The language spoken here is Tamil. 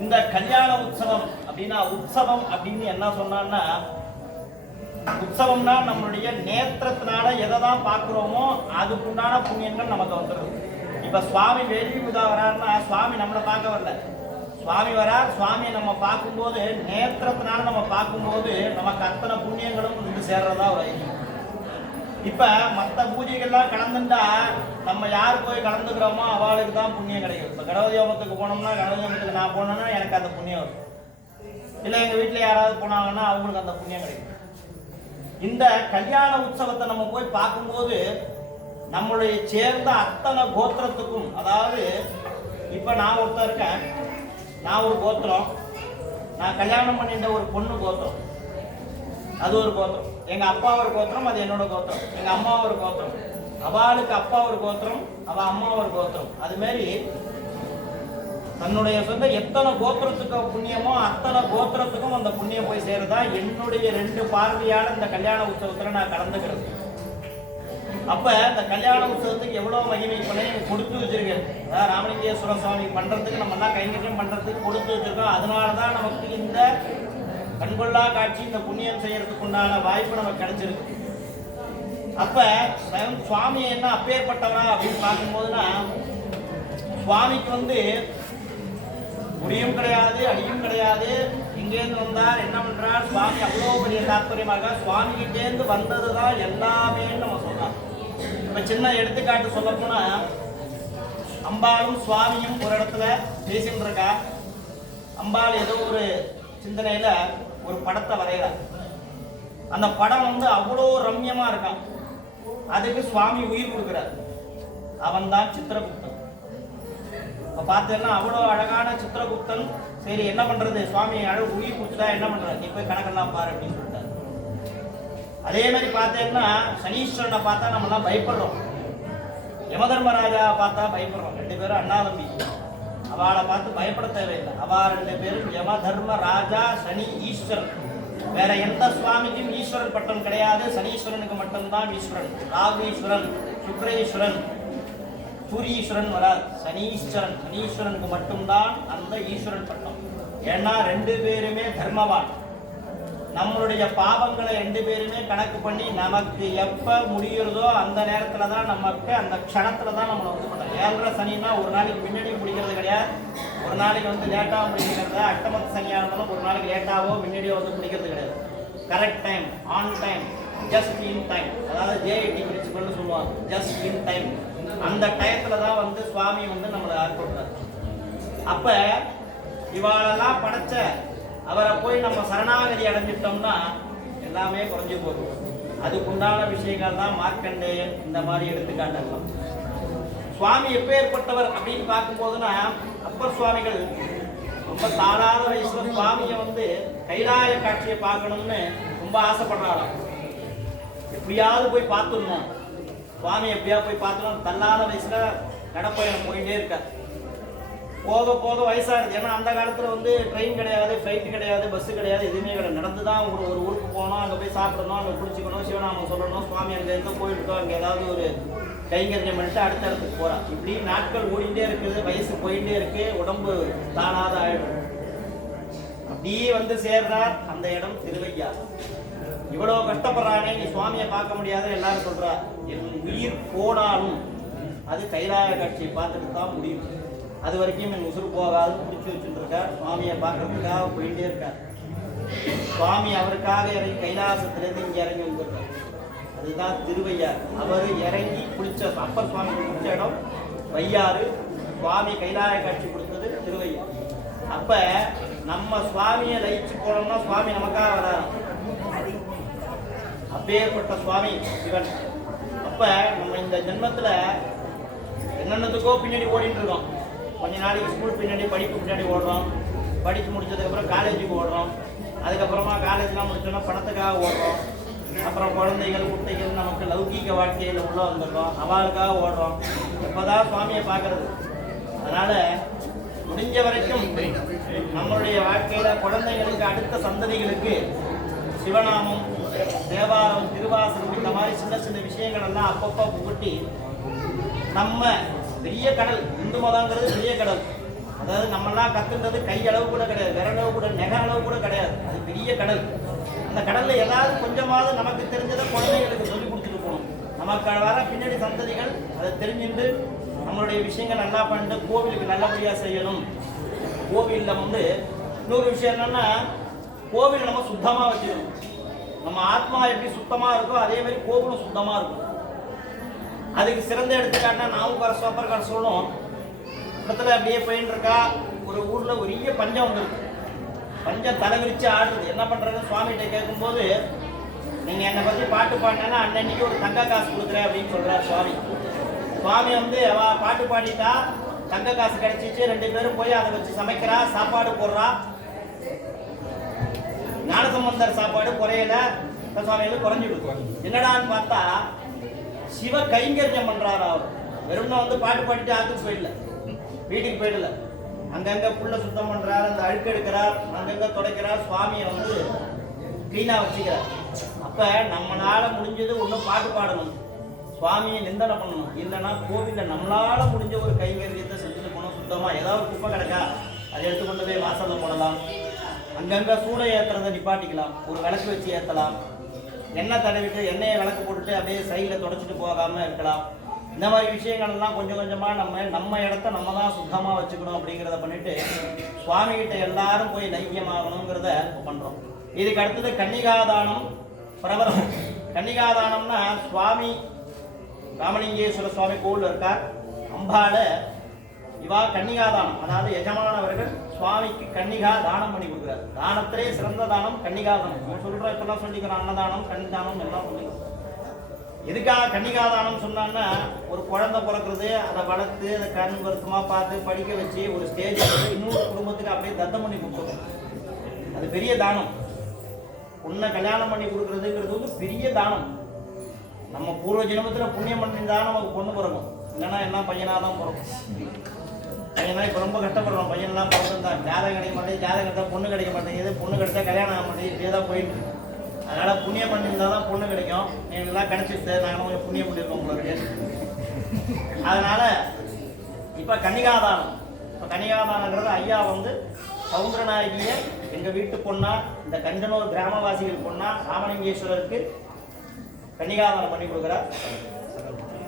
இந்த கல்யாண உற்சவம் அப்படின்னா உற்சவம் அப்படின்னு என்ன சொன்னான்னா, உற்சவம்னா நம்மளுடைய நேத்திரத்தினால எதை தான் பார்க்குறோமோ அதுக்குண்டான புண்ணியங்கள் நமக்கு வந்துடும். இப்போ சுவாமி வெளி வராருன்னா சுவாமி நம்மளை பார்க்க வரல, சுவாமி வரார். சுவாமியை நம்ம பார்க்கும்போது நேத்திரத்தினால நம்ம பார்க்கும்போது நமக்கு அத்தனை புண்ணியங்களும் வந்து சேர்றதா ஒரு ஐயம். இப்போ மற்ற பூஜைகள்லாம் கலந்துட்டா நம்ம யார் போய் கலந்துக்கிறோமோ அவளுக்கு தான் புண்ணியம் கிடைக்கும். இப்போ கணபதி ஹோமத்துக்கு போனோம்னா, கணபதி ஹோமத்துக்கு நான் போனோன்னா எனக்கு அந்த புண்ணியம் வரும். இல்லை எங்கள் வீட்டில் யாராவது போனாங்கன்னா அவங்களுக்கு அந்த புண்ணியம் கிடைக்கும். இந்த கல்யாண உற்சவத்தை நம்ம போய் பார்க்கும்போது நம்மளுடைய சேர்ந்த அத்தனை கோத்திரத்துக்கும், அதாவது இப்போ நான் ஒருத்தர் இருக்கேன், நான் ஒரு கோத்திரம், நான் கல்யாணம் பண்ணிட்ட ஒரு பொண்ணு கோத்திரம், அது ஒரு கோத்திரம். எங்கள் அப்பா ஒரு கோத்திரம், அது என்னோட கோத்திரம். எங்கள் அம்மா ஒரு கோத்திரம், அவளுக்கு அப்பா ஒரு கோத்திரம், அவள் அம்மா ஒரு கோத்திரம். அதுமாரி தன்னுடைய சொந்த எத்தனை கோத்திரத்துக்கு புண்ணியமோ அத்தனை கோத்திரத்துக்கும் அந்த புண்ணியம் போய் சேருதா. என்னுடைய 2 பார்வையால் இந்த கல்யாண உற்சவத்தில் நான் கலந்துக்கிறது. அப்போ இந்த கல்யாண உற்சவத்துக்கு எவ்வளோ மகிமை பண்ணி கொடுத்து வச்சிருக்கேன். அதாவது ராமலிங்கேஸ்வர சுவாமி பண்ணுறதுக்கு நம்மெல்லாம் கைங்கரியம் பண்ணுறதுக்கு கொடுத்து வச்சிருக்கோம். அதனால தான் நமக்கு இந்த கண்கொள்ளா காட்சி, இந்த புண்ணியம் செய்யறதுக்கு உண்டான வாய்ப்பு நமக்கு கிடைச்சிருக்கு. அப்போ சுவாமி என்ன அப்பேற்பட்டவரா அப்படின்னு பார்க்கும்போதுனா, சுவாமிக்கு வந்து முடியும் கிடையாது, அடியும் கிடையாது. இங்கேருந்து வந்தார், என்ன பண்றார், சுவாமி அவ்வளோ பெரிய தாற்பயமாக சுவாமி கிட்டேருந்து வந்தது தான் எல்லாமே நம்ம சொல்லலாம். இப்போ சின்ன எடுத்துக்காட்டு சொல்ல போனா, அம்பாளும் சுவாமியும் ஒரு இடத்துல பேசிட்டு இருக்கா. அம்பாள் ஏதோ ஒரு சிந்தனையில ஒரு படத்தை வரைகிறார். அந்த படம் வந்து அவ்வளோ ரம்யமா இருக்கான். அதுக்கு சுவாமி உயிர் கொடுக்கிறார். அவன் தான் சித்திரகுப்தன். இப்போ பார்த்தேன்னா அவ்வளோ அழகான சித்திரகுப்தன். சரி என்ன பண்றது, சுவாமி அழகு உயிர் கொடுத்துட்டா என்ன பண்றது, நீ போய் கணக்கெல்லாம் பாரு அப்படின்னு சொல்லிட்டார். அதே மாதிரி பார்த்தேன்னா சனீஸ்வரனை பார்த்தா நம்மலாம் பயப்படுறோம், யமதர்மராஜாவை பார்த்தா பயப்படுறோம். 2 பேரும் அண்ணா தம்பி, அவளை பார்த்து பயப்பட தேவையில்லை. அவ 2 பேரும் யம தர்ம ராஜா, சனி ஈஸ்வரன். வேற எந்த சுவாமிக்கும் ஈஸ்வரன் பட்டம் கிடையாது, சனீஸ்வரனுக்கு மட்டும்தான் ஈஸ்வரன். ராகீஸ்வரன், சுக்ரேஸ்வரன், சூரியீஸ்வரன் வராது. சனீஸ்வரனுக்கு மட்டும்தான் அந்த ஈஸ்வரன் பட்டம். ஏன்னா 2 பேருமே தர்மவான். நம்மளுடைய பாவங்களை 2 பேருமே கணக்கு பண்ணி நமக்கு எப்போ முடிகிறதோ அந்த நேரத்தில் தான், நமக்கு அந்த க்ஷணத்தில் தான் நம்மளை வந்து பண்ணுறோம். 7.5 சனின்னா ஒரு நாளைக்கு முன்னாடி முடிக்கிறது கிடையாது, ஒரு நாளைக்கு வந்து லேட்டாக முடிக்கிறது. அஷ்டமத்து சனியாக இருந்தாலும் ஒரு நாளைக்கு லேட்டாவோ முன்னாடியோ வந்து முடிக்கிறது கிடையாது. Correct time, on time, just in time. அதாவது ஜேஐடி பிரின்சிபல்னு சொல்லுவாங்க, ஜஸ்ட் இன் டைம். அந்த டயத்தில் தான் வந்து சுவாமி வந்து நம்மளை ஆட்கொள்றாரு. அப்போ இவாளெல்லாம் படைச்ச அவரை போய் நம்ம சரணாகதி அடைஞ்சிட்டோம்னா எல்லாமே குறைஞ்சி போகும். அதுக்குண்டான விஷயங்கள் தான் மார்க்கண்டேயன் இந்த மாதிரி எடுத்துக்காட்டலாம். சுவாமி எப்பேற்பட்டவர் அப்படின்னு பார்க்கும்போதுனா, அப்பர் சுவாமிகள் ரொம்ப தாராத வயசுல சுவாமியை வந்து கைலாய காட்சியை பார்க்கணும்னு ரொம்ப ஆசைப்படுறாராம். எப்படியாவது போய் பார்த்துடணும், சுவாமி எப்படியாவது போய் பார்த்துடணும். தள்ளாத வயசுல நடப்பயணம் போயிட்டே இருக்கார். போக போக வயசாகுது. ஏன்னா அந்த காலத்தில் வந்து ட்ரெயின் கிடையாது, ஃப்ளைட்டு கிடையாது, பஸ்ஸு கிடையாது, எதுவுமே கிடையாது. நடந்து தான் ஒரு ஊருக்கு போகணும், அங்கே போய் சாப்பிடணும், அங்கே குளிச்சுக்கணும், சிவநாமம் சொல்லணும், சுவாமி அங்கே எங்கே போயிருக்கோம், அங்கே ஏதாவது ஒரு கைங்கரியம் பண்ணிட்டு அடுத்த இடத்துக்கு போகிறான். இப்படி நாட்கள் ஓடிட்டே இருக்குது, வயசு போயிட்டே இருக்கு, உடம்பு தானாத ஆயிடும். அப்படியே வந்து சேர்றார் அந்த இடம் திருவையாறு. இவ்வளோ கஷ்டப்படுறானே, நீ சுவாமியை பார்க்க முடியாத எல்லாரும் சொல்றா. என் உயிர் போனாலும் அது கைலாய காட்சியை பார்த்துட்டு தான் முடியும். அது வரைக்கும் என் உசுறு போகாது பிடிச்சி வச்சுட்டு இருக்கார். சுவாமியை பார்க்கறதுக்காக போயிட்டே இருக்கார். சுவாமி அவருக்காக இறங்கி கைலாசத்திலேருந்து இங்கே இறங்கி வந்திருக்கார். அதுதான் திருவையாறு. அவர் இறங்கி குளிச்ச அப்பர் சுவாமி குளிச்ச இடம் வையாறு. சுவாமி கைலாய காட்சி கொடுத்தது திருவையாறு. அப்ப நம்ம சுவாமியை லயிச்சு போனோம்னா சுவாமி நமக்காக வராது. அப்பேற்பட்ட சுவாமி சிவன். அப்ப நம்ம இந்த ஜென்மத்துல என்னென்னத்துக்கோ பின்னாடி ஓடிட்டு இருக்கோம். கொஞ்ச நாளைக்கு ஸ்கூல் பின்னாடி, படிப்பு பின்னாடி ஓடுறோம். படித்து முடிச்சதுக்கப்புறம் காலேஜுக்கு ஓடுறோம். அதுக்கப்புறமா காலேஜ்லாம் முடிச்சோன்னா பணத்துக்காக ஓடுறோம். அப்புறம் குழந்தைகள், குட்டைகள், நமக்கு லௌகீக வாழ்க்கையில் உள்ள வந்துடுறோம். அவளுக்காக ஓடுறோம். எப்போதான் சுவாமியை பார்க்கறது. அதனால முடிஞ்ச வரைக்கும் நம்மளுடைய வாழ்க்கையில குழந்தைகளுக்கு, அடுத்த சந்ததிகளுக்கு சிவநாமம், தேவாரம், திருவாசனம் இந்த மாதிரி சின்ன சின்ன விஷயங்கள் எல்லாம் அப்பப்போ புகட்டி நம்ம பெரிய கடல், இந்து மதங்கிறது பெரிய கடல். அதாவது நம்மெல்லாம் கத்துன்றது கை அளவு கூட கிடையாது, விரளவு கூட, நெக அளவு கூட கிடையாது. அது பெரிய கடல். அந்த கடல்ல ஏதாவது கொஞ்சமாவது நமக்கு தெரிஞ்சதை குழந்தைகளுக்கு சொல்லி கொடுத்துட்டு போகணும். நமக்கு வர பின்னாடி சந்ததிகள் அதை தெரிஞ்சுட்டு நம்மளுடைய விஷயங்கள் நல்லா பண்ணிட்டு கோவிலுக்கு நல்லபடியா செய்யணும். கோவிலில் இன்னொரு விஷயம் என்னன்னா, கோவில் நம்ம சுத்தமா வச்சுக்கணும். நம்ம ஆத்மா எப்படி சுத்தமா இருக்கோ அதே மாதிரி கோவிலும் சுத்தமா இருக்கும். அதுக்கு சிறந்த எடுத்துக்காட்டினா நாவுக்கரசு அப்பர் சொல்லணும். இடத்துல அப்படியே போயின்னு இருக்கா, ஒரு ஊர்ல பெரிய பஞ்சம் வந்துருக்கு. பஞ்சம் தலை விரிச்சு ஆடுறது. என்ன பண்றதுன்னு சுவாமிகிட்ட கேட்கும்போது, நீங்க என்னை பத்தி பாட்டு பாடினா அன்னன்னைக்கு ஒரு தங்க காசு கொடுக்குறேன் அப்படின்னு சொல்றாரு சுவாமி. சுவாமி அவ பாட்டு பாடிட்டா தங்க காசு கிடைச்சிச்சு. 2 பேரும் போய் அதை வச்சு சமைக்கிறா, சாப்பாடு போடுறா. ஞானசம்பந்தர் சாப்பாடு குறையல, சுவாமிகளுக்கு குறைஞ்சிடுது. என்னடான்னு பார்த்தா சிவ கைங்கரியம் பண்றாரு. அவர் வெறும்னா பாட்டு பாடிட்டு ஆத்துக்கு போயிடல, வீட்டுக்கு போயிடல. அங்கங்க புள்ள சுத்தம் பண்றாரு, அந்த அழுக்கு எடுக்கிறார், அங்கங்க துடைக்கிறார், சுவாமியை கிளீனா வச்சுக்கிறார். அப்ப நம்மளால முடிஞ்சது ஒன்றும் பாட்டு பாடணும், சுவாமியை நிந்தனை பண்ணணும். இல்லைன்னா கோவில்ல நம்மளால முடிஞ்ச ஒரு கைங்கரியத்தை செஞ்சுட்டு போனோம். சுத்தமா ஏதாவது குப்பை கிடக்கா அதை எடுத்துக்கொண்டு போய் வாசல்ல போடலாம். அங்கங்க சூளை ஏத்துறதை நிப்பாட்டிக்கலாம், ஒரு விளக்கு வச்சு ஏற்றலாம். எண்ணெய் தடவிட்டு எண்ணெயை விளக்கு போட்டுட்டு அப்படியே சைடில் தொடச்சிட்டு போகாம இருக்கலாம். இந்த மாதிரி விஷயங்கள்லாம் கொஞ்சம் கொஞ்சமாக நம்ம இடத்த நம்ம தான் சுத்தமாக வச்சுக்கணும் அப்படிங்கிறத பண்ணிட்டு சுவாமி கிட்ட எல்லாரும் போய் லைக்கியமாகணுங்கிறத பண்ணுறோம். இதுக்கு அடுத்தது கன்னிகாதானம் பிரபலம். கன்னிகாதானம்னா சுவாமி ராமலிங்கேஸ்வர சுவாமி கோவில் இருக்கார். அம்பால இவா கன்னிகாதானம், அதாவது எஜமானவர்கள் சுவாமிக்கு கன்னிகா தானம் பண்ணி கொடுக்குறாரு. தானத்திலே சிறந்த தானம் கன்னிகாதானம். நம்ம சொல்றோம், இப்பெல்லாம் சொல்லிக்கிறோம், அன்னதானம் கன்னிதானம் எல்லாம் சொல்லிக்கிறோம். எதுக்காக கன்னிகாதானம் சொன்னான்னா, ஒரு குழந்தை பிறக்கிறது, அதை வளர்த்து அதை கண் வருத்தமா பார்த்து படிக்க வச்சு ஒரு ஸ்டேஜ் இன்னொரு குடும்பத்துக்கு அப்படியே தத்தம் பண்ணி கொடுத்துரும். அது பெரிய தானம். பொண்ணை கல்யாணம் பண்ணி கொடுக்குறதுங்கிறது பெரிய தானம். நம்ம பூர்வ ஜென்மத்தில் புண்ணியம் பண்ணியிருந்தா நமக்கு பொண்ணு பிறக்கும், இல்லைன்னா என்ன பையனாக தான் பிறக்கும். பையனா இப்போ ரொம்ப கஷ்டப்படுறோம். பையன்லாம் பிறந்திருந்தா ஜாதகம் கிடைக்க மாட்டேங்குது, ஜாதகம் கிடைத்தா பொண்ணு கிடைக்க மாட்டேங்குது, பொண்ணு கிடைத்தா கல்யாணம் ஆக மாட்டேங்குது, இப்படியே தான் போயிட்டு. அதனால் புண்ணியம் பண்ணியிருந்தால் தான் பொண்ணு கிடைக்கும். எங்களுக்கெல்லாம் கிடைச்சிட்டு நாங்கள் கொஞ்சம் புண்ணியம் பண்ணியிருக்கோம் உங்களுக்கு. அதனால் இப்போ கன்னிகாதானம். இப்போ கன்னிகாதானங்கிறது ஐயா சவுந்தரநாயகியை எங்கள் வீட்டு பொண்ணா, இந்த கஞ்சனூர் கிராமவாசிகள் பொண்ணா ராமலிங்கேஸ்வரருக்கு கன்னிகாதானம் பண்ணி கொடுக்குறார்.